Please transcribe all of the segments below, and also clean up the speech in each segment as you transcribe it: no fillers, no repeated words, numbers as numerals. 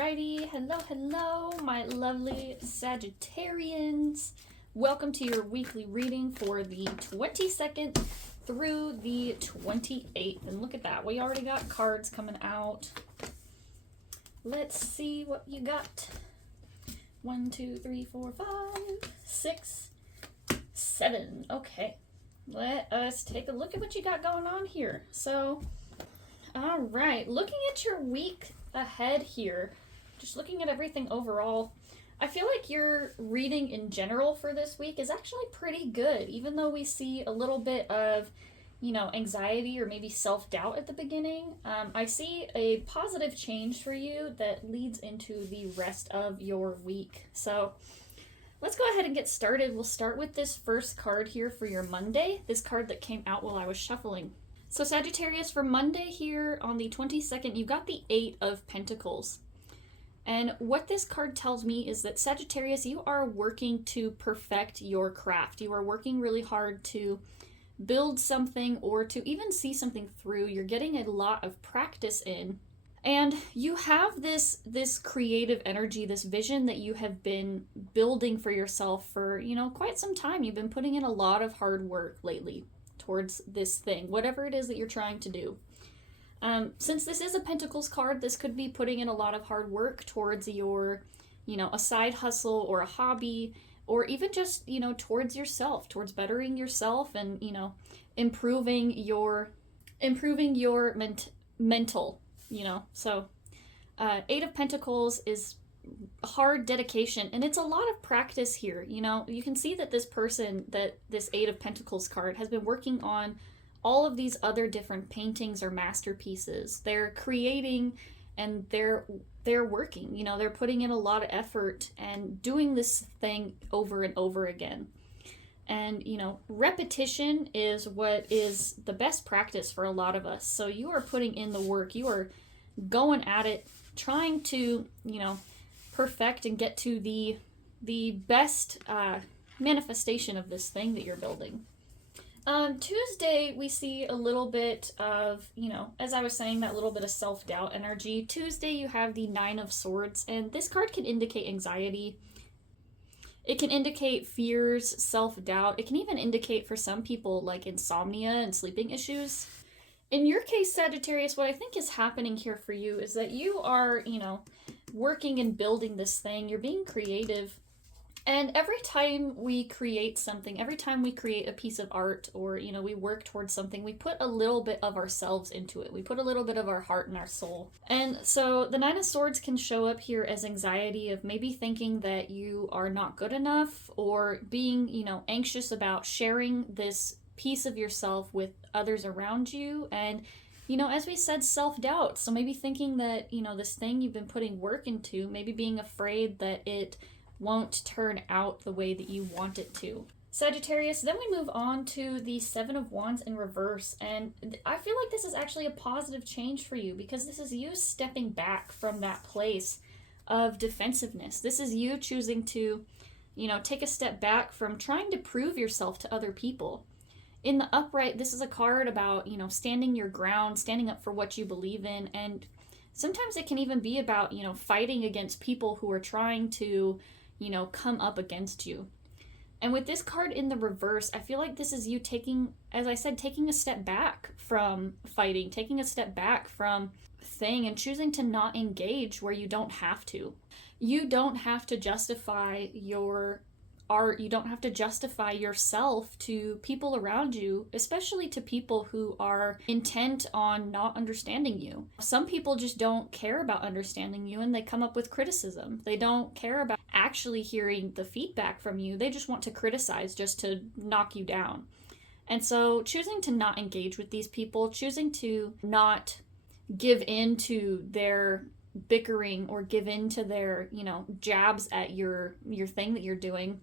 Alrighty, hello, my lovely Sagittarians. Welcome to your weekly reading for the 22nd through the 28th. And look at that, we already got cards coming out. Let's see what you got. 1, 2, 3, 4, 5, 6, 7. Okay, let us take a look at what you got going on here. So, alright, looking at your week ahead here, just looking at everything overall, I feel like your reading in general for this week is actually pretty good, even though we see a little bit of, anxiety or maybe self-doubt at the beginning. I see a positive change for you that leads into the rest of your week. So let's go ahead and get started. We'll start with this first card here for your Monday, this card that came out while I was shuffling. So Sagittarius, for Monday here on the 22nd, you got the 8 of Pentacles. And what this card tells me is that Sagittarius, you are working to perfect your craft. You are working really hard to build something or to even see something through. You're getting a lot of practice in. And you have this creative energy, this vision that you have been building for yourself for, quite some time. You've been putting in a lot of hard work lately towards this thing, whatever it is that you're trying to do. Since this is a Pentacles card, this could be putting in a lot of hard work towards your, a side hustle or a hobby, or even just, towards yourself, towards bettering yourself and, improving your mental, So 8 of Pentacles is hard dedication, and it's a lot of practice here. You can see that this person, that this 8 of Pentacles card, has been working on all of these other different paintings or masterpieces. They're creating and they're working, they're putting in a lot of effort and doing this thing over and over again. And repetition is what is the best practice for a lot of us. So you are putting in the work, you are going at it, trying to perfect and get to the best manifestation of this thing that you're building. On Tuesday, we see a little bit of, as I was saying, that little bit of self-doubt energy. Tuesday, you have the 9 of Swords, and this card can indicate anxiety. It can indicate fears, self-doubt. It can even indicate, for some people, like insomnia and sleeping issues. In your case, Sagittarius, what I think is happening here for you is that you are, working and building this thing. You're being creative. And every time we create something, every time we create a piece of art or, we work towards something, we put a little bit of ourselves into it. We put a little bit of our heart and our soul. And so the 9 of Swords can show up here as anxiety of maybe thinking that you are not good enough, or being, anxious about sharing this piece of yourself with others around you. And, as we said, self-doubt. So maybe thinking that, this thing you've been putting work into, maybe being afraid that it won't turn out the way that you want it to. Sagittarius, then we move on to the 7 of Wands in reverse, and I feel like this is actually a positive change for you, because this is you stepping back from that place of defensiveness. This is you choosing to, take a step back from trying to prove yourself to other people. In the upright, this is a card about, standing your ground, standing up for what you believe in, and sometimes it can even be about, fighting against people who are trying to come up against you. And with this card in the reverse, I feel like this is you taking, as I said, taking a step back from fighting, taking a step back from thing and choosing to not engage where you don't have to. You don't have to justify your art. You don't have to justify yourself to people around you, especially to people who are intent on not understanding you. Some people just don't care about understanding you, and they come up with criticism. They don't care about actually hearing the feedback from you. They just want to criticize, just to knock you down. And so choosing to not engage with these people, choosing to not give in to their bickering or give in to their, jabs at your thing that you're doing,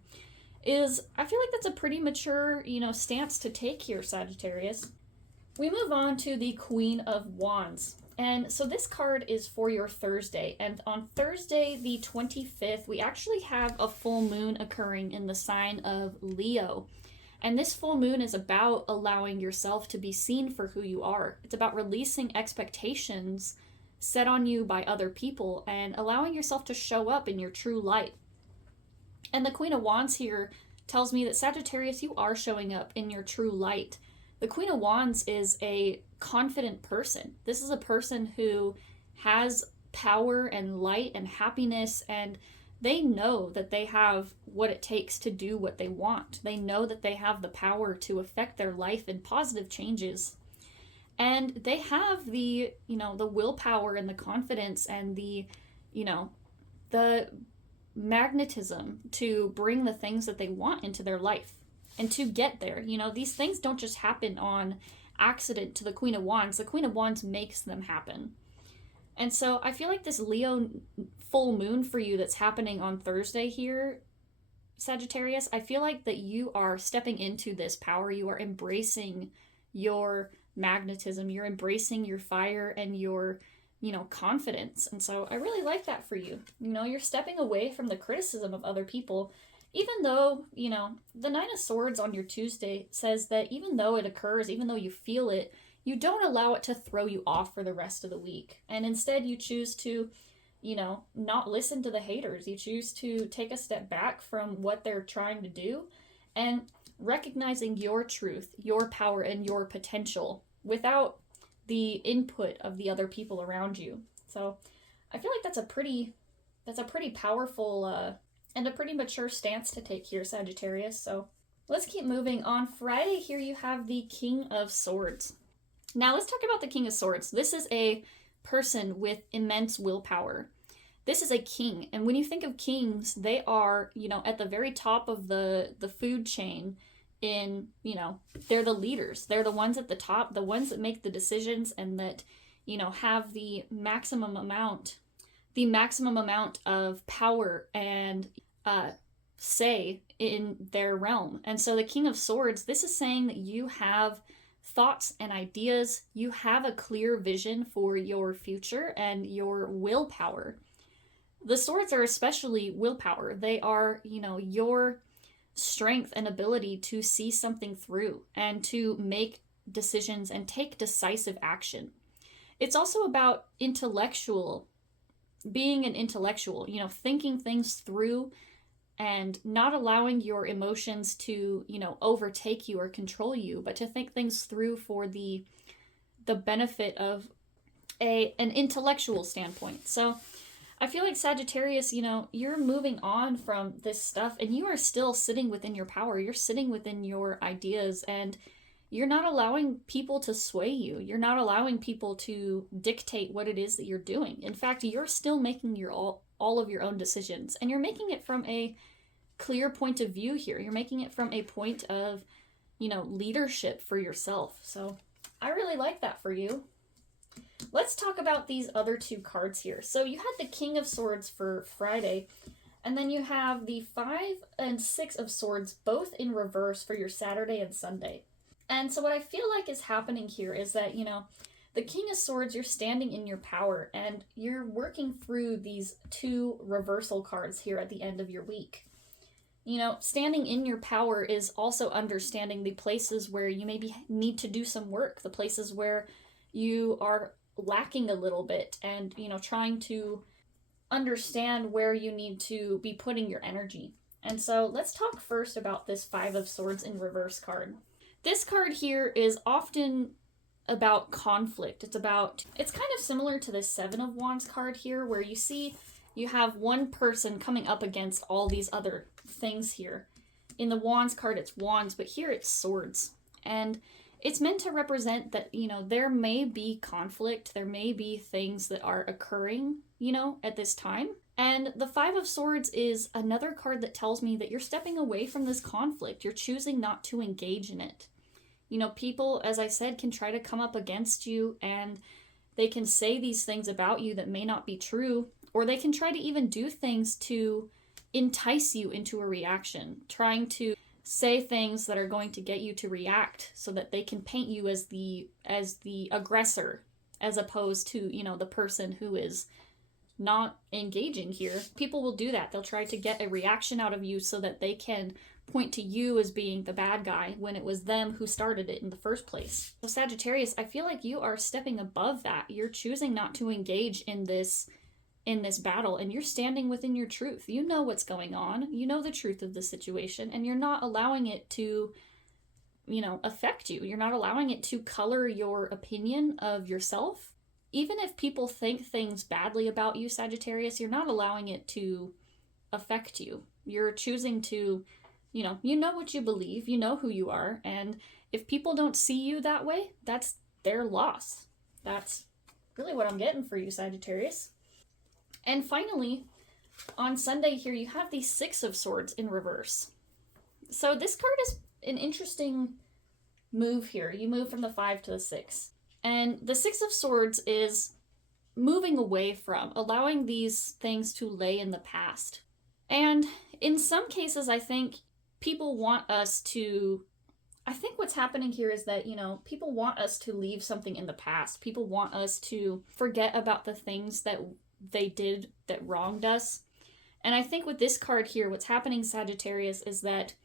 is, I feel like that's a pretty mature, stance to take here, Sagittarius. We move on to the Queen of Wands. And so this card is for your Thursday. And on Thursday, the 25th, we actually have a full moon occurring in the sign of Leo. And this full moon is about allowing yourself to be seen for who you are. It's about releasing expectations set on you by other people, and allowing yourself to show up in your true light. And the Queen of Wands here tells me that Sagittarius, you are showing up in your true light. The Queen of Wands is a confident person. This is a person who has power and light and happiness, and they know that they have what it takes to do what they want. They know that they have the power to affect their life in positive changes. And they have the, the willpower and the confidence and the magnetism to bring the things that they want into their life and to get there. These things don't just happen on accident to the Queen of Wands. The Queen of Wands makes them happen. And so I feel like this Leo full moon for you that's happening on Thursday here, Sagittarius, I feel like that you are stepping into this power. You are embracing your magnetism. You're embracing your fire and your, confidence. And so I really like that for you. You're stepping away from the criticism of other people, even though, the Nine of Swords on your Tuesday says that even though it occurs, even though you feel it, you don't allow it to throw you off for the rest of the week. And instead you choose to, not listen to the haters. You choose to take a step back from what they're trying to do and recognizing your truth, your power, and your potential without the input of the other people around you. So I feel like that's a pretty powerful and a pretty mature stance to take here, Sagittarius. So let's keep moving. On Friday here you have the King of Swords. Now let's talk about the King of Swords. This is a person with immense willpower. This is a king. And when you think of kings, they are, at the very top of the food chain in, they're the leaders. They're the ones at the top, the ones that make the decisions and that, have the maximum amount of power and say in their realm. And so the King of Swords, this is saying that you have thoughts and ideas, you have a clear vision for your future and your willpower. The swords are especially willpower. They are, your strength and ability to see something through and to make decisions and take decisive action. It's also about being an intellectual, thinking things through and not allowing your emotions to, overtake you or control you, but to think things through for the benefit of an intellectual standpoint. So I feel like Sagittarius, you're moving on from this stuff and you are still sitting within your power. You're sitting within your ideas and you're not allowing people to sway you. You're not allowing people to dictate what it is that you're doing. In fact, you're still making all of your own decisions, and you're making it from a clear point of view here. You're making it from a point of, leadership for yourself. So I really like that for you. Let's talk about these other two cards here. So you had the King of Swords for Friday, and then you have the 5 and 6 of Swords both in reverse for your Saturday and Sunday. And so what I feel like is happening here is that, the King of Swords, you're standing in your power and you're working through these two reversal cards here at the end of your week. Standing in your power is also understanding the places where you maybe need to do some work, the places where you are lacking a little bit and, trying to understand where you need to be putting your energy. And so let's talk first about this 5 of Swords in reverse card. This card here is often about conflict. It's kind of similar to the 7 of Wands card here, where you see you have one person coming up against all these other things here. In the Wands card, it's wands, but here it's swords. And it's meant to represent that, there may be conflict, there may be things that are occurring, at this time. And the 5 of Swords is another card that tells me that you're stepping away from this conflict. You're choosing not to engage in it. People, as I said, can try to come up against you and they can say these things about you that may not be true, or they can try to even do things to entice you into a reaction, trying to say things that are going to get you to react so that they can paint you as the aggressor, as opposed to, the person who is not engaging here. People will do that. They'll try to get a reaction out of you so that they can point to you as being the bad guy when it was them who started it in the first place. So Sagittarius, I feel like you are stepping above that. You're choosing not to engage in this battle, and you're standing within your truth. You know what's going on. You know the truth of the situation, and you're not allowing it to, affect you. You're not allowing it to color your opinion of yourself. Even if people think things badly about you, Sagittarius, you're not allowing it to affect you. You're choosing to, you know what you believe, you know who you are, and if people don't see you that way, that's their loss. That's really what I'm getting for you, Sagittarius. And finally, on Sunday here, you have the Six of Swords in reverse. So this card is an interesting move here. You move from the 5 to the 6. And the Six of Swords is moving away from, allowing these things to lay in the past. And in some cases, I think people want us to, I think what's happening here is that, people want us to leave something in the past. People want us to forget about the things that they did that wronged us. And I think with this card here, what's happening, Sagittarius, is that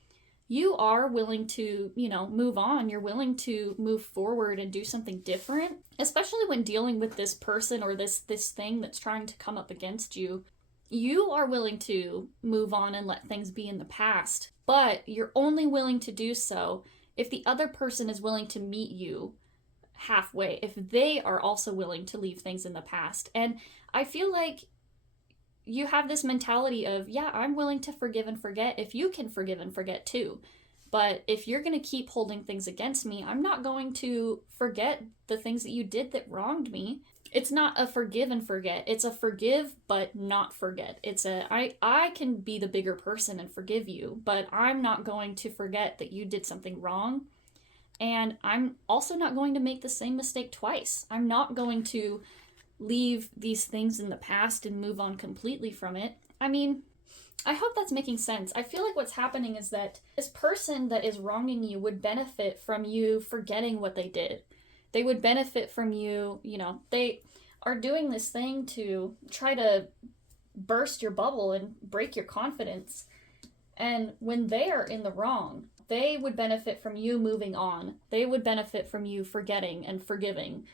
you are willing to, move on. You're willing to move forward and do something different, especially when dealing with this person or this thing that's trying to come up against you. You are willing to move on and let things be in the past, but you're only willing to do so if the other person is willing to meet you halfway, if they are also willing to leave things in the past. And I feel like you have this mentality of, yeah, I'm willing to forgive and forget if you can forgive and forget too. But if you're going to keep holding things against me, I'm not going to forget the things that you did that wronged me. It's not a forgive and forget. It's a forgive but not forget. It's I can be the bigger person and forgive you, but I'm not going to forget that you did something wrong. And I'm also not going to make the same mistake twice. I'm not going to leave these things in the past and move on completely from it. I mean, I hope that's making sense. I feel like what's happening is that this person that is wronging you would benefit from you forgetting what they did. They would benefit from you, they are doing this thing to try to burst your bubble and break your confidence. And when they are in the wrong, they would benefit from you moving on. They would benefit from you forgetting and forgiving.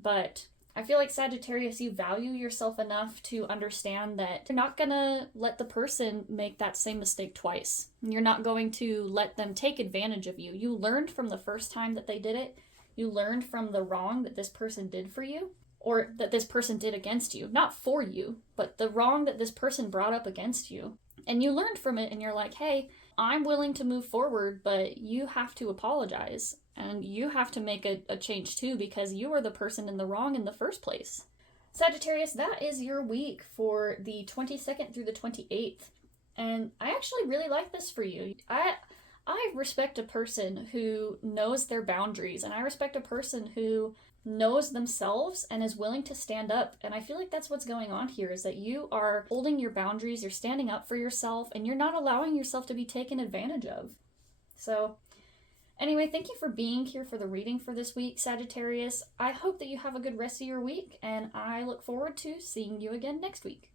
But I feel like, Sagittarius, you value yourself enough to understand that you're not going to let the person make that same mistake twice. You're not going to let them take advantage of you. You learned from the first time that they did it. You learned from the wrong that this person did for you, or that this person did against you. Not for you, but the wrong that this person brought up against you. And you learned from it, and you're like, hey, I'm willing to move forward, but you have to apologize. And you have to make a change too, because you are the person in the wrong in the first place. Sagittarius, that is your week for the 22nd through the 28th. And I actually really like this for you. I respect a person who knows their boundaries, and I respect a person who knows themselves and is willing to stand up. And I feel like that's what's going on here, is that you are holding your boundaries, you're standing up for yourself, and you're not allowing yourself to be taken advantage of. So anyway, thank you for being here for the reading for this week, Sagittarius. I hope that you have a good rest of your week, and I look forward to seeing you again next week.